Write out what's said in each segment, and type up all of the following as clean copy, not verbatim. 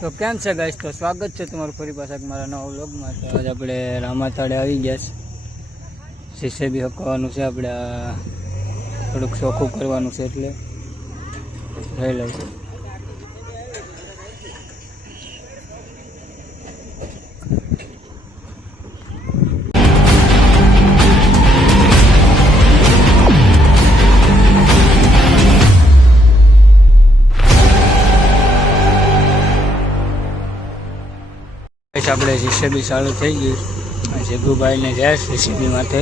તો કેમ છે ગાઈસ, તો સ્વાગત છે તમારું ફરી પાછા મારા નવા વ્લોગમાં। તો આજે આપણે રામાતાળે આવી ગયા છે, શીશે બી હકવાનું છે, આપણે થોડુંક ચોખ્ખું કરવાનું છે, એટલે લઈ લઉં। આપણે જીસીબી ચાલુ થઈ ગઈ, જગુભાઈને જાય જીસીબી માટે।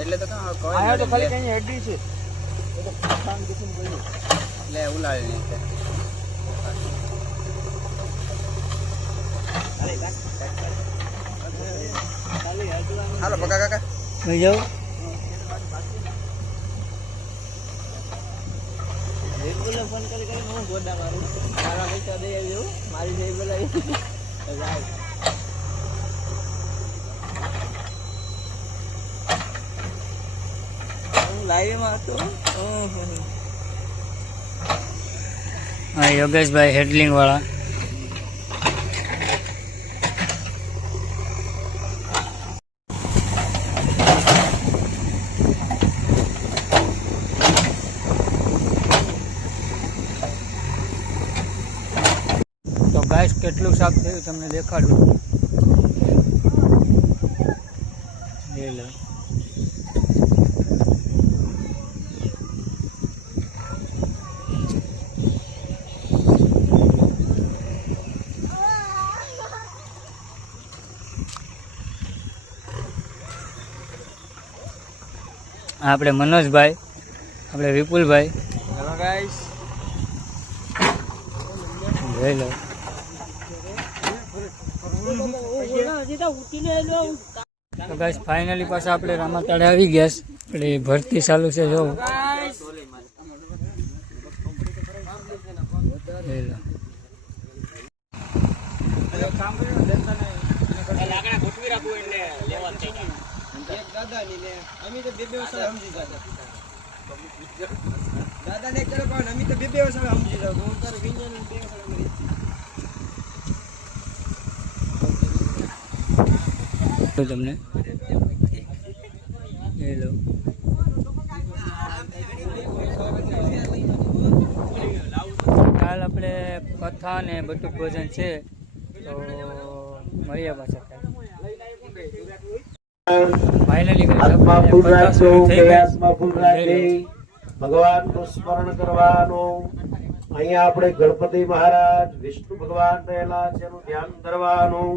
એટલે તો આયા તો ખાલી કઈ હેડી છે, તો ખાન દીકું બોલ્યું એટલે ઉલાળી ને હાલો બકા કાકા લઈ જાઓ। રેગ્યુલર ફોન કરી હું ગોડા મારું, મારા પૈસા દઈ આવજો, મારી જઈ બોલાવી જાય। हाँ योगेश भाई हेडलिंग वाला तो गाइस કેટલું સાફ થયું તમને દેખાડું। લે લે આપણે મનોજભાઈ, આપણે વિપુલભાઈ, હેલો ગાઈસ જોઈ લો। તો ગાઈસ ફાઇનલી પાછા આપણે રામાતાળે આવી ગયા છે, એટલે ભરતી ચાલુ છે, જો દાદા ને કરો પણ અમે તો બે વર્ષ સમજી જાવ, હું તારે વિજ્ઞાન બે વર્ષ તમને હેલો કાલ આપણે કથા ને બટુક ભોજન છે, તો મળીએ પાછા। ફાઇનલી ભગવાન નું સ્મરણ કરવાનું। અહીંયા આપણે ગણપતિ મહારાજ વિષ્ણુ ભગવાન રહેલા છે, એનું ધ્યાન ધરવાનું।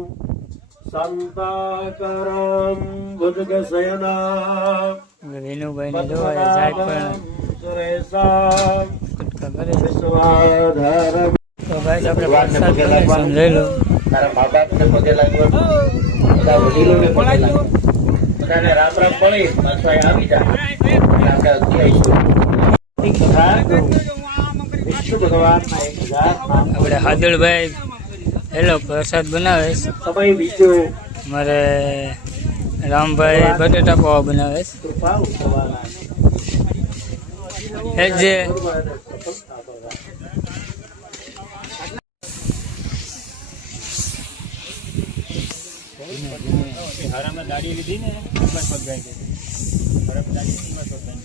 શાંતાકારમ ભુજગ શયના વિનુભાઈ ને જોવા જાય પણ તો ગાઈસ આપણે પ્રસાદ સમજાઈ લો। તારા મા બાપ ને પગે લાગવા, બધા વડીલો ને પગે લાગવા, બધાને રામ રામ પડી પાછા આવી જાય, આપણે અધ્યાય વિષ્ણુ ભગવાન ના 1000 આપણે હાદળભાઈ હેલો પ્રસાદ બનાવે છે, સમય બીજો મારે રામભાઈ બટેટા પૌવા બનાવે છે, કૃપા ઉઠવાના જે હરામાં દાડી લીધી ને બસ પગાઈ ગઈ, હરામાં દાડી બસ પગાઈ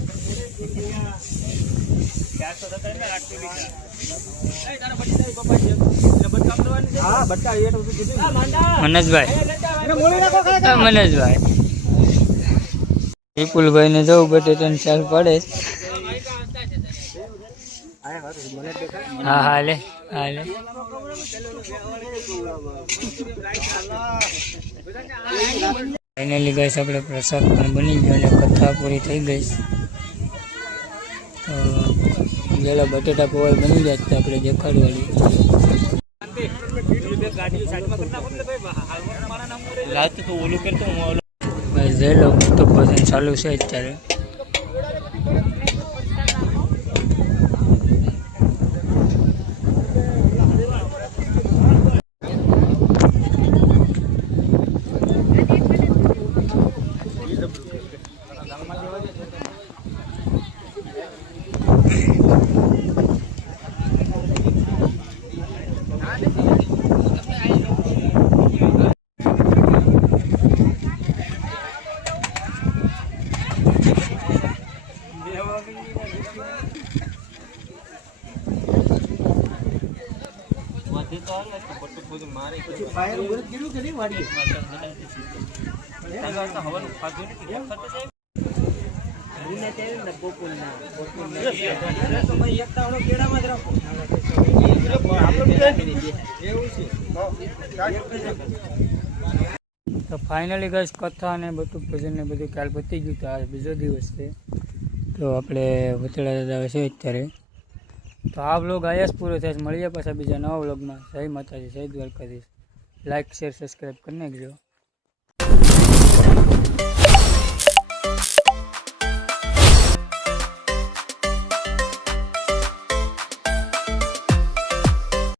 400 થતા ને 8 લીધા। એ તારા બટ્ટા પપ્પા છે એટલે બટકા કરવાની છે। હા બટ્ટા એ તો કીધું મનોજભાઈ, એને મોળી રાખો ખાય મનોજભાઈ। વિપુલભાઈ ને જવું બટેટાની ચાલ પડે। હા હાલે હાલે ફાઇનલી ગાઈસ આપણે પ્રસાદ પણ બની ગયો અને કથા પૂરી થઈ ગઈ. તો પેલા બટેટા પૌવા બની ગયા તો આપણે દેખાડવાળી જઈ લો તો ભજન ચાલુ છે અત્યારે. તો ફાઇનલી ગાઈસ કથા અને બધું ભજન ને બધું કાલ પતી ગયું. તો આ બીજો દિવસ છે. તો આપણે વતેડા દાદા છે અત્યારે. તો આ વ્લોગ આયા જ પૂરો થાય છે. મળીએ પાછા બીજા નવા વ્લોગમાં. જય માતાજી, જય દ્વારકાધીશ. લાઇક શેર સબસ્ક્રાઈબ કરી નાખજો.